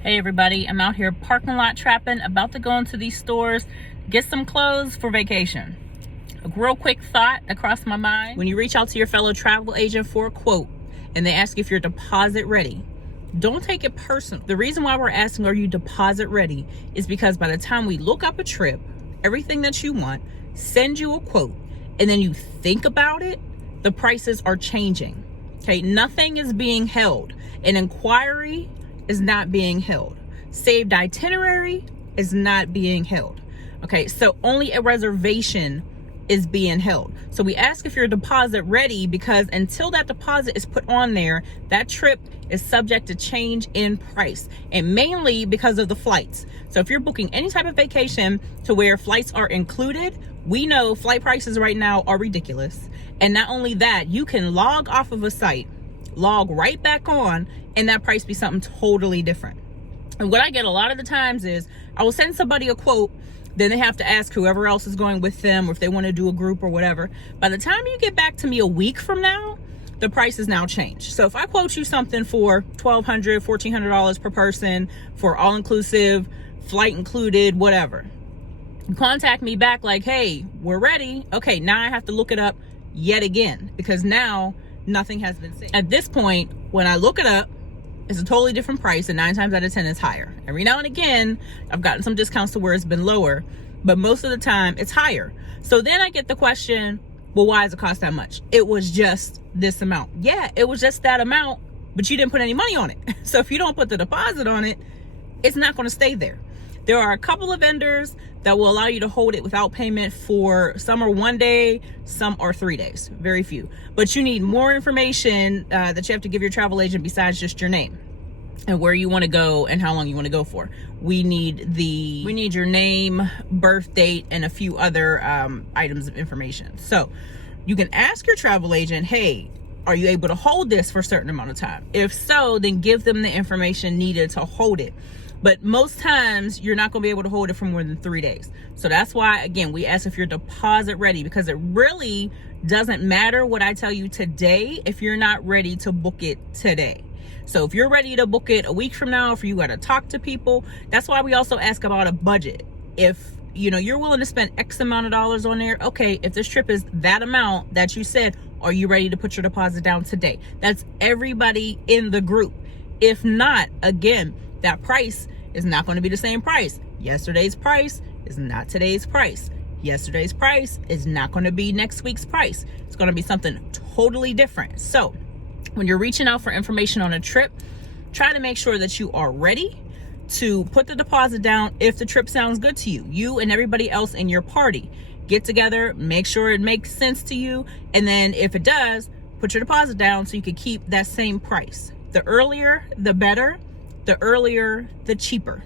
Hey everybody, I'm out here parking lot trapping, about to go into these stores, get some clothes for vacation. A real quick thought across my mind. When you reach out to your fellow travel agent for a quote and they ask if you're deposit ready, don't take it personal. The reason why we're asking, are you deposit ready, is because by the time we look up a trip, everything that you want, send you a quote, and then you think about it, the prices are changing. Okay, nothing is being held. An inquiry is not being held. Saved itinerary is not being held. Okay, so only a reservation is being held. So we ask if you're deposit ready because until that deposit is put on there, that trip is subject to change in price, and mainly because of the flights. So if you're booking any type of vacation to where flights are included, we know flight prices right now are ridiculous. And not only that, you can log off of a site, log right back on, and that price be something totally different. And what I get a lot of the times is I will send somebody a quote, then they have to ask whoever else is going with them, or if they want to do a group or whatever. By the time you get back to me a week from now, the price is now changed. So if I quote you something for $1,200, $1,400 per person for all inclusive, flight included, whatever, you contact me back like, hey, we're ready. Okay, now I have to look it up yet again because now nothing has been said. At this point, when I look it up, it's a totally different price, and 9 times out of 10 it's higher. Every now and again, I've gotten some discounts to where it's been lower, but most of the time it's higher. So then I get the question, well, why does it cost that much? It was just this amount. Yeah, it was just that amount, but you didn't put any money on it. So if you don't put the deposit on it, it's not going to stay there. There are a couple of vendors that will allow you to hold it without payment for, some are 1 day, some are 3 days, very few. But you need more information that you have to give your travel agent besides just your name and where you want to go and how long you want to go for. We need your name, birth date, and a few other items of information. So you can ask your travel agent, hey, are you able to hold this for a certain amount of time? If so, then give them the information needed to hold it. But most times you're not going to be able to hold it for more than 3 days. So that's why, again, we ask if you're deposit ready, because it really doesn't matter what I tell you today if you're not ready to book it today. So if you're ready to book it a week from now, if you got to talk to people, that's why we also ask about a budget. If you're willing to spend X amount of dollars on there, okay, if this trip is that amount that you said, are you ready to put your deposit down today? That's everybody in the group. If not, again, that price is not going to be the same price. Yesterday's price is not today's price. Yesterday's price is not going to be next week's price. It's going to be something totally different. So when you're reaching out for information on a trip, try to make sure that you are ready to put the deposit down if the trip sounds good to you. You and everybody else in your party get together, make sure it makes sense to you, and then if it does, put your deposit down so you can keep that same price. The earlier, the better. The earlier, the cheaper.